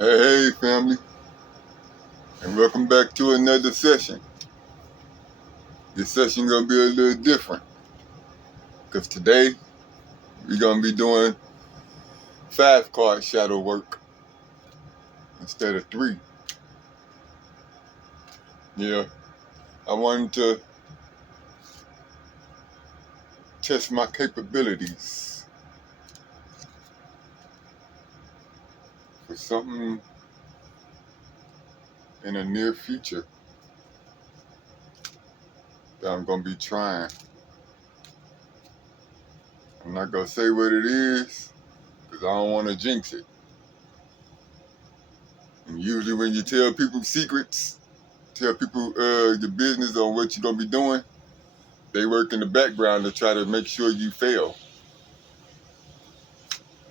Hey, family, and welcome back to another session. This session gonna be a little different, because today we're gonna be doing 5-card shadow work instead of 3. Yeah, I wanted to test my capabilities for something in the near future that I'm gonna be trying. I'm not gonna say what it is, because I don't want to jinx it. And usually when you tell people secrets, tell people your business on what you're gonna be doing, they work in the background to try to make sure you fail.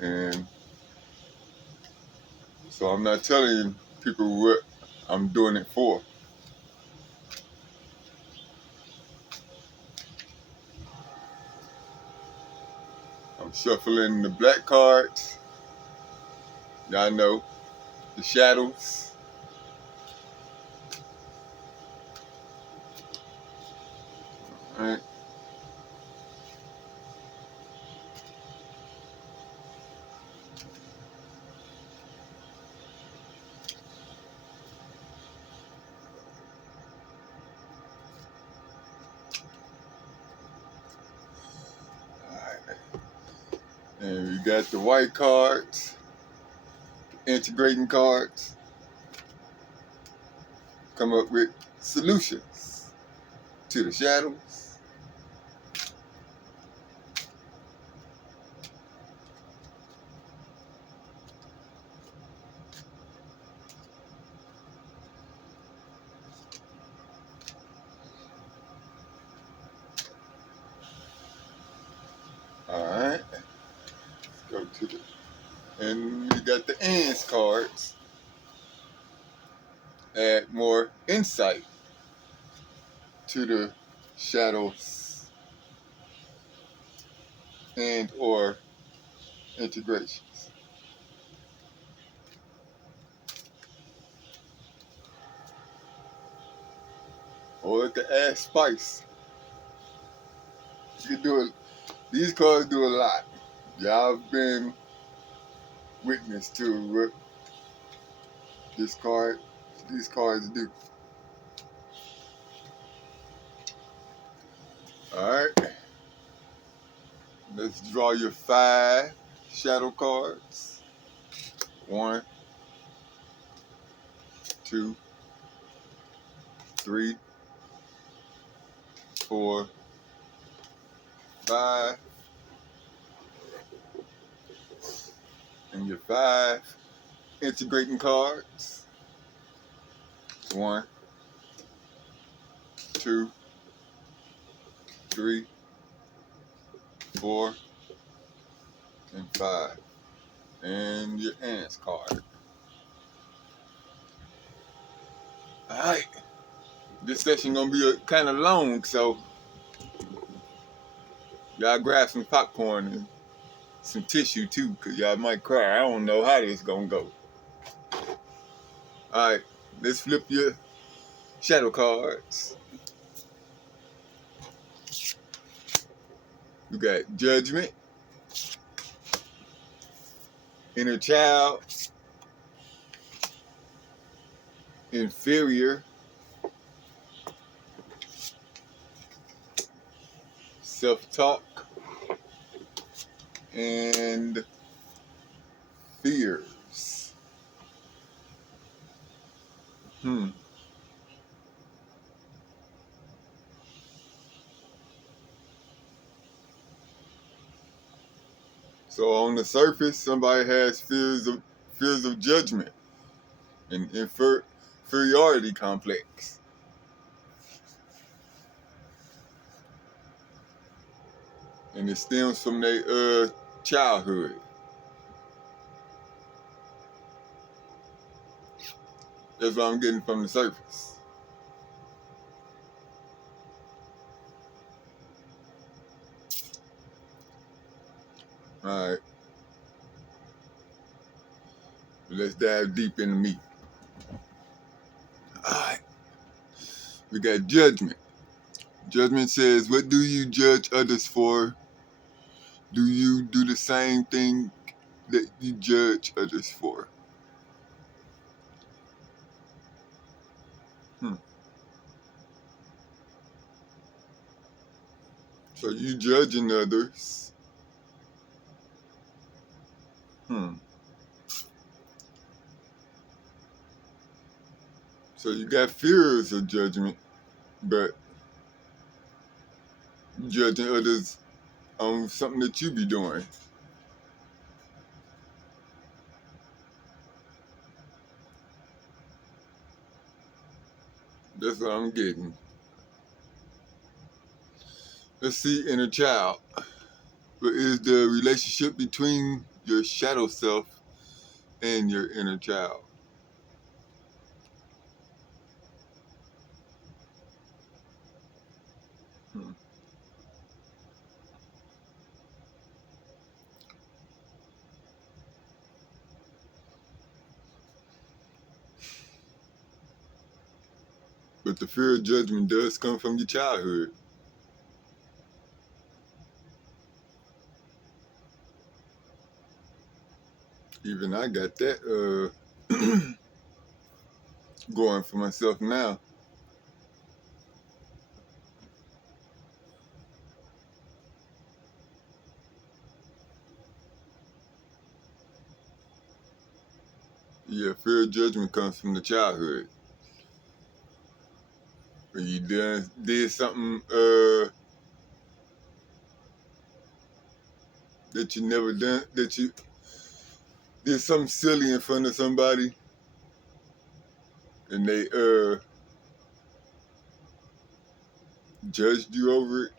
And so I'm not telling people what I'm doing it for. I'm shuffling the black cards. Y'all know, the shadows. All right. And we got the white cards, integrating cards. Come up with solutions to the shadows. All right. Let's go to the. And we got the ends cards. Add more insight to the shadows and or integrations. Or it could add spice. You can do it. These cards do a lot. Y'all been witness to what these cards do. All right. Let's draw your 5 shadow cards. 1, 2, 3, 4, 5. And your 5 integrating cards. 1, 2, 3, 4, and 5. And your ants card. Alright. This session gonna be kind of long, so y'all grab some popcorn and some tissue too, because y'all might cry. I don't know how this gonna go. Alright, let's flip your shadow cards. You got Judgment, Inner Child, Inferior, Self-Talk, and Fears. So on the surface, somebody has fears of judgment and inferiority complex. And it stems from their childhood. That's what I'm getting from the surface. Alright. let's dive deep into meat. Alright. We got judgment. Judgment says, what do you judge others for? Do you do the same thing that you judge others for? So you judging others. So you got fears of judgment, but you judging others on something that you be doing. That's what I'm getting. Let's see, inner child. What is the relationship between your shadow self and your inner child? But the fear of judgment does come from your childhood. Even I got that going for myself now. Yeah, fear of judgment comes from the childhood. When you did something that you never done, that you did something silly in front of somebody, and they judged you over it.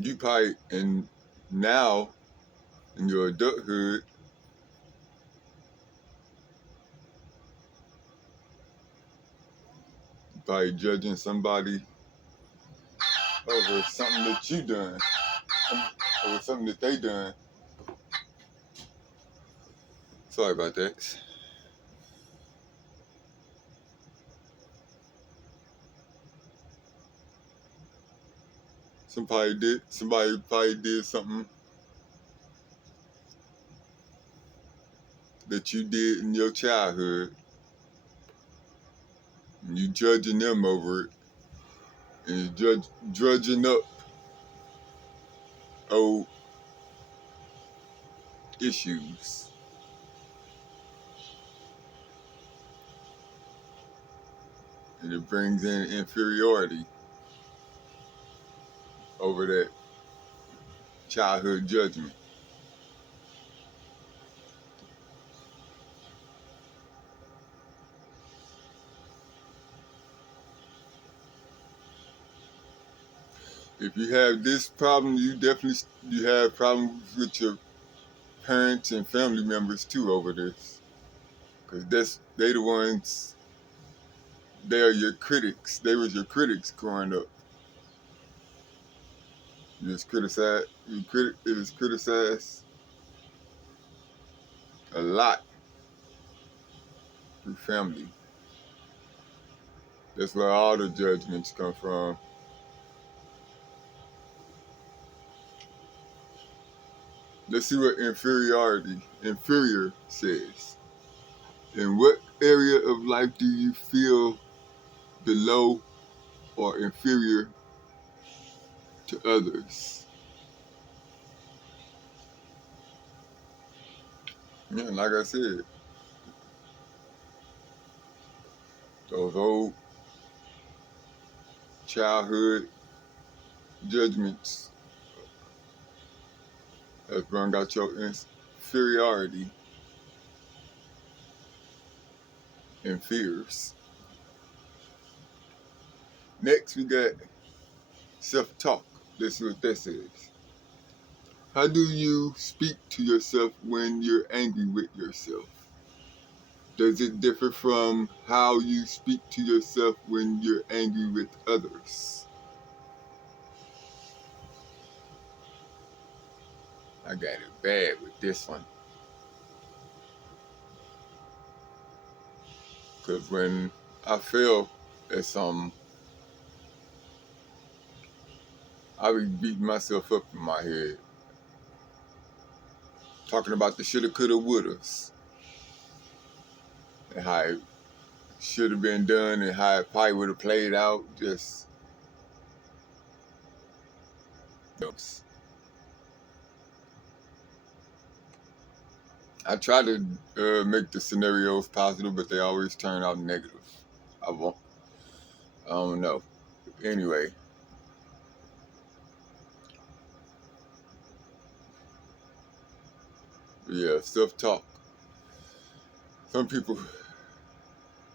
You probably, and now in your adulthood, you probably judging somebody over something that you done, over something that they done. Sorry about that. Somebody probably did something that you did in your childhood, and you judging them over it, and you drudging up old issues. And it brings in inferiority over that childhood judgment. If you have this problem, you have problems with your parents and family members too over this, because they the ones. They are your critics. They was your critics growing up. You was criticized. It was criticized a lot through family. That's where all the judgments come from. Let's see what inferior says. In what area of life do you feel below or inferior to others? Yeah, like I said, those old childhood judgments have brought out your inferiority and fears. Next, we got self-talk. Let's see what that says. How do you speak to yourself when you're angry with yourself? Does it differ from how you speak to yourself when you're angry with others? I got it bad with this one. Because when I feel at something, I be beating myself up in my head. Talking about the shoulda, coulda, wouldas. And how it should have been done and how it probably would have played out. Just I try to make the scenarios positive, but they always turn out negative. I don't know. Anyway, yeah, self-talk. Some people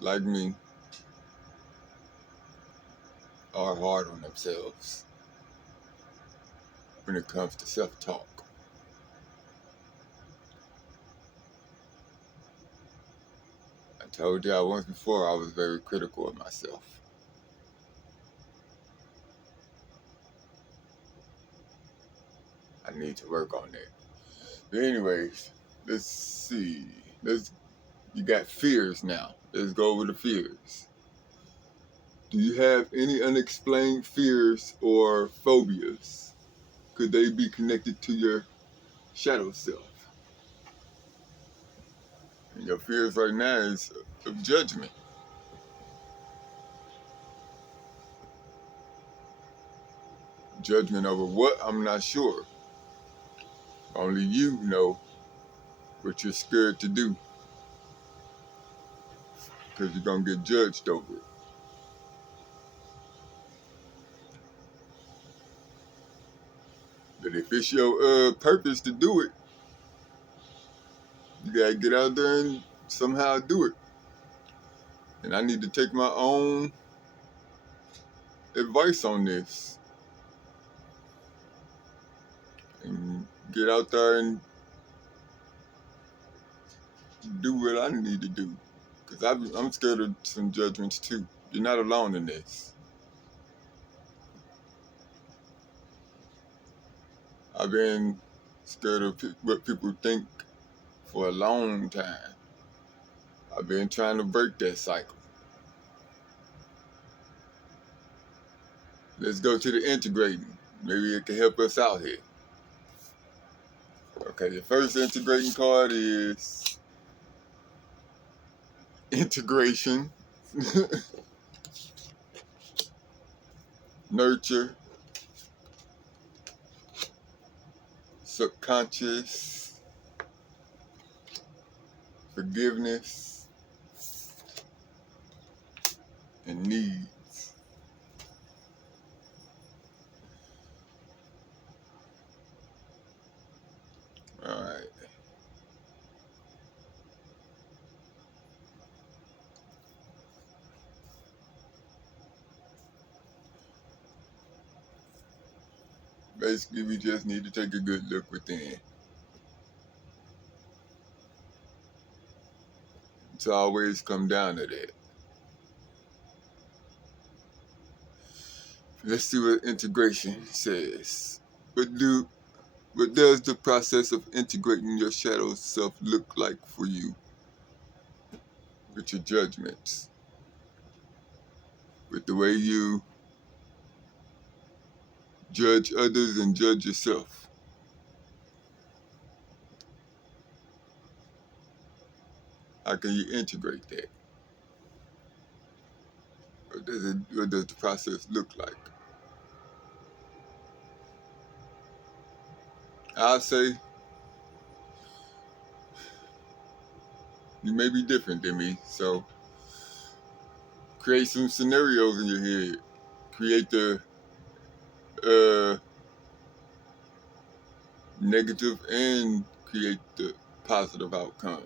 like me are hard on themselves when it comes to self-talk. I told you once before I was very critical of myself. I need to work on that. But anyways, let's see. You got fears now. Let's go over the fears. Do you have any unexplained fears or phobias? Could they be connected to your shadow self? And your fears right now is of judgment. Judgment over what? I'm not sure. Only you know what you're scared to do, because you're going to get judged over it. But if it's your purpose to do it, you got to get out there and somehow do it. And I need to take my own advice on this and get out there and do what I need to do. Because I'm scared of some judgments too. You're not alone in this. I've been scared of what people think for a long time. I've been trying to break that cycle. Let's go to the integrating. Maybe it can help us out here. Okay, the first integrating card is integration, nurture, subconscious, forgiveness, and needs. All right. Basically, we just need to take a good look within. It's always come down to that. Let's see what integration says. What does the process of integrating your shadow self look like for you? With your judgments, with the way you judge others and judge yourself. How can you integrate that? What does the process look like? I'll say you may be different than me, so create some scenarios in your head. Create the negative and create the positive outcome.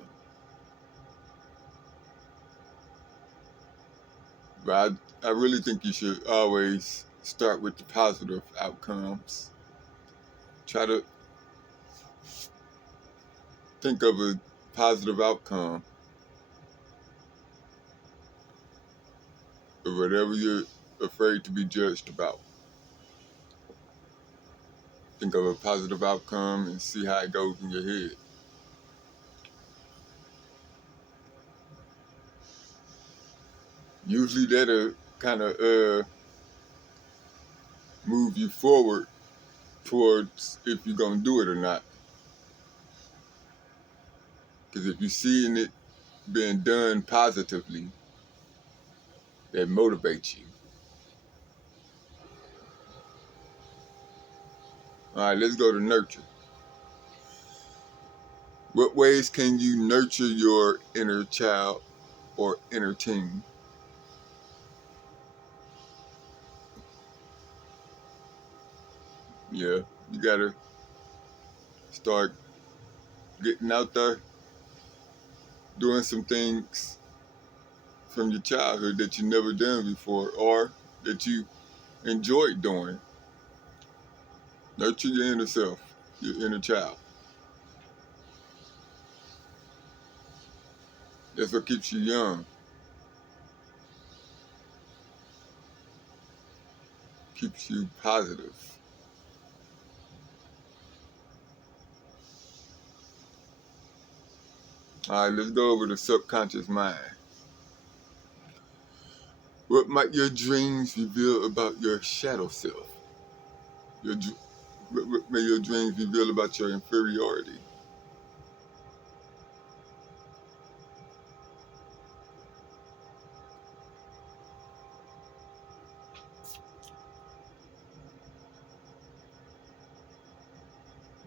But I really think you should always start with the positive outcomes. Try to think of a positive outcome or whatever you're afraid to be judged about. Think of a positive outcome and see how it goes in your head. Usually that'll kind of move you forward towards if you're going to do it or not. Because if you're seeing it being done positively, that motivates you. All right, let's go to nurture. What ways can you nurture your inner child or inner teen? Yeah, you gotta start getting out there, doing some things from your childhood that you never done before or that you enjoyed doing. Nurture your inner self, your inner child. That's what keeps you young, keeps you positive. All right, let's go over the subconscious mind. What might your dreams reveal about your shadow self? What may your dreams reveal about your inferiority?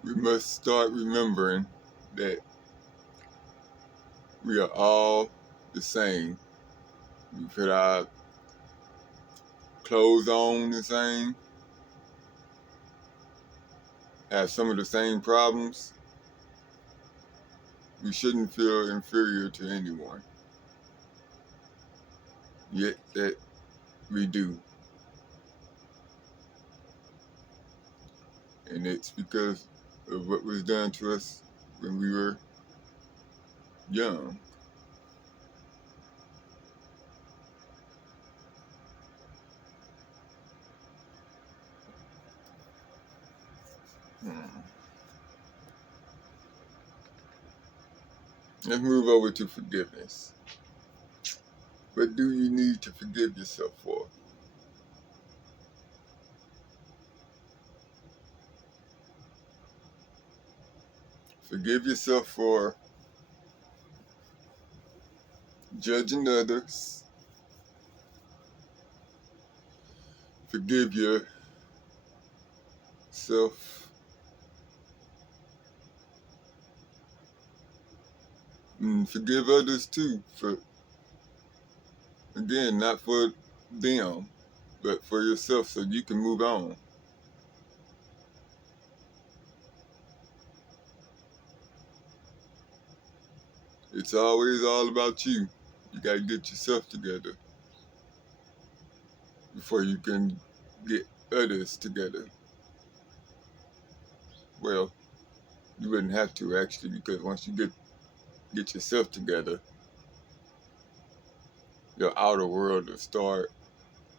We must start remembering that we are all the same. We put our clothes on the same, have some of the same problems. We shouldn't feel inferior to anyone, yet that we do. And it's because of what was done to us when we were young. Let's move over to forgiveness. What do you need to forgive yourself for? Forgive yourself for judging others. Forgive yourself. And forgive others too for, again, not for them, but for yourself so you can move on. It's always all about you. You got to get yourself together before you can get others together. Well, you wouldn't have to actually, because once you get yourself together, your outer world will start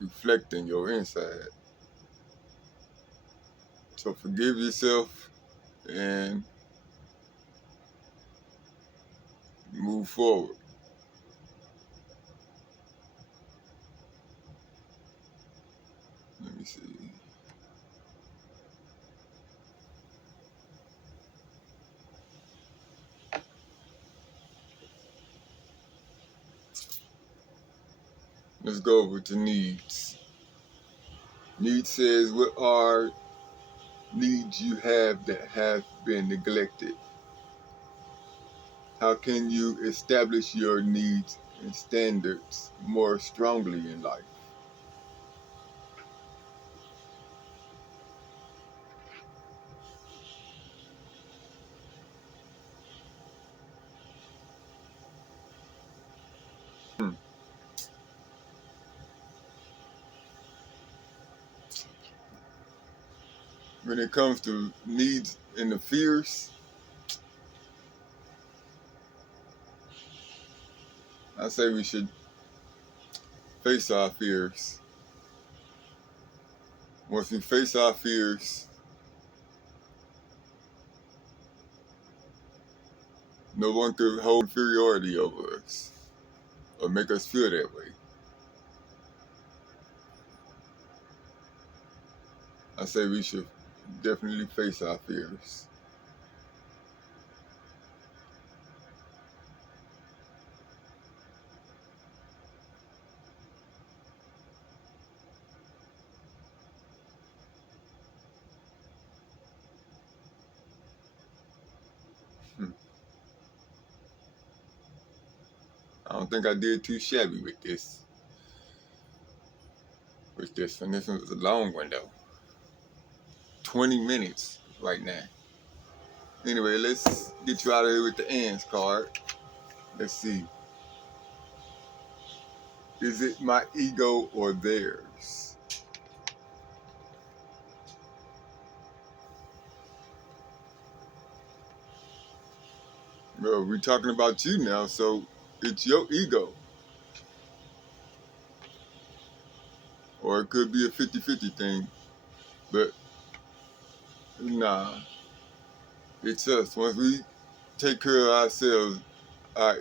reflecting your inside. So forgive yourself and move forward. Let me see. Let's go over to needs. Needs says, what are needs you have that have been neglected? How can you establish your needs and standards more strongly in life? When it comes to needs and the fears, I say we should face our fears. Once we face our fears, no one could hold inferiority over us or make us feel that way. I say we should definitely face our fears. I don't think I did too shabby with this. And this one was a long one though. 20 minutes right now. Anyway, let's get you out of here with the ands card. Let's see. Is it my ego or theirs? Well, we're talking about you now, so it's your ego. Or it could be a 50-50 thing. But nah, it's us. Once we take care of ourselves, our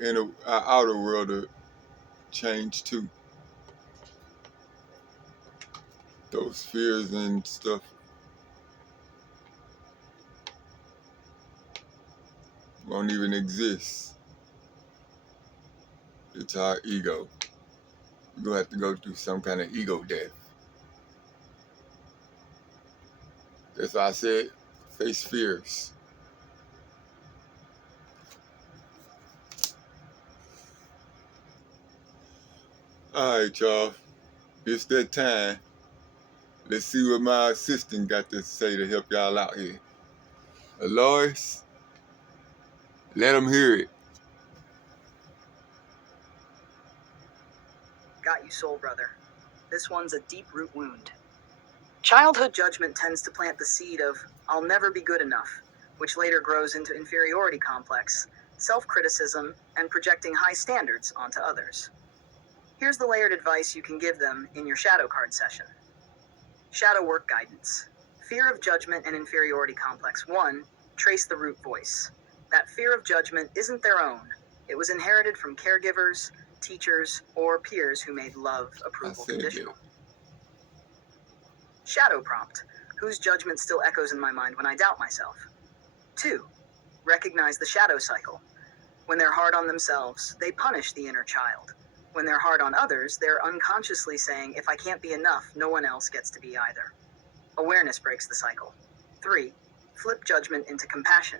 outer world will change too. Those fears and stuff won't even exist. It's our ego. We're gonna have to go through some kind of ego death. That's why I said face fears. Alright, y'all. It's that time. Let's see what my assistant got to say to help y'all out here. Elaris, let them hear it. Got you, soul brother. This one's a deep-root wound. Childhood judgment tends to plant the seed of, I'll never be good enough, which later grows into inferiority complex, self-criticism, and projecting high standards onto others. Here's the layered advice you can give them in your shadow card session. Shadow work guidance. Fear of judgment and inferiority complex. 1. Trace the root voice. That fear of judgment isn't their own. It was inherited from caregivers, teachers, or peers who made love approval conditional. Shadow prompt. Whose judgment still echoes in my mind when I doubt myself? 2. Recognize the shadow cycle. When they're hard on themselves, they punish the inner child. When they're hard on others, they're unconsciously saying, if I can't be enough, no one else gets to be either. Awareness breaks the cycle. 3. Flip judgment into compassion.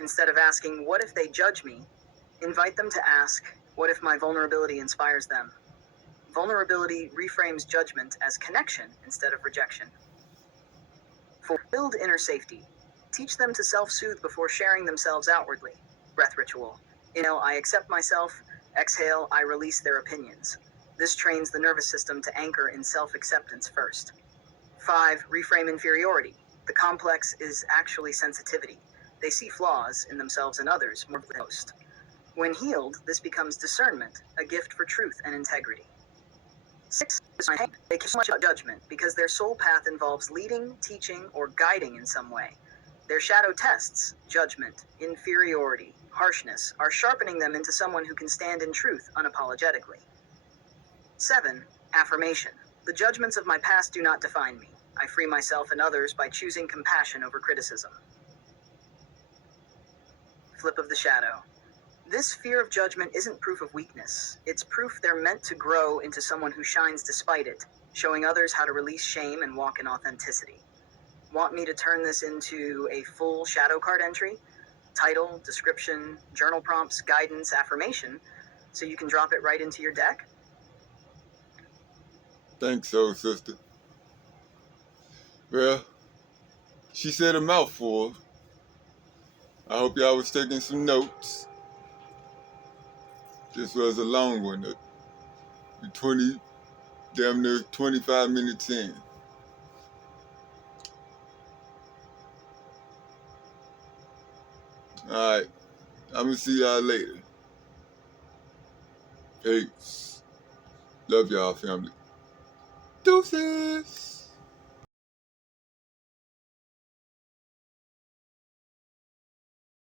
Instead of asking, what if they judge me? Invite them to ask, what if my vulnerability inspires them? Vulnerability reframes judgment as connection instead of rejection. 4. Build inner safety. Teach them to self-soothe before sharing themselves outwardly. Breath ritual. Inhale, I accept myself. Exhale, I release their opinions. This trains the nervous system to anchor in self-acceptance first. 5. Reframe inferiority. The complex is actually sensitivity. They see flaws in themselves and others more than most. When healed, this becomes discernment, a gift for truth and integrity. 6. They care so much about judgment because their soul path involves leading, teaching, or guiding in some way. Their shadow tests, judgment, inferiority, harshness, are sharpening them into someone who can stand in truth unapologetically. 7. Affirmation. The judgments of my past do not define me. I free myself and others by choosing compassion over criticism. Flip of the shadow. This fear of judgment isn't proof of weakness. It's proof they're meant to grow into someone who shines despite it, showing others how to release shame and walk in authenticity. Want me to turn this into a full shadow card entry? Title, description, journal prompts, guidance, affirmation, so you can drop it right into your deck? Thanks, soul sister. Well, she said a mouthful. I hope y'all was taking some notes. This was a long one, damn near 25 minutes in. Alright, I'm gonna see y'all later. Peace. Love y'all, family. Deuces.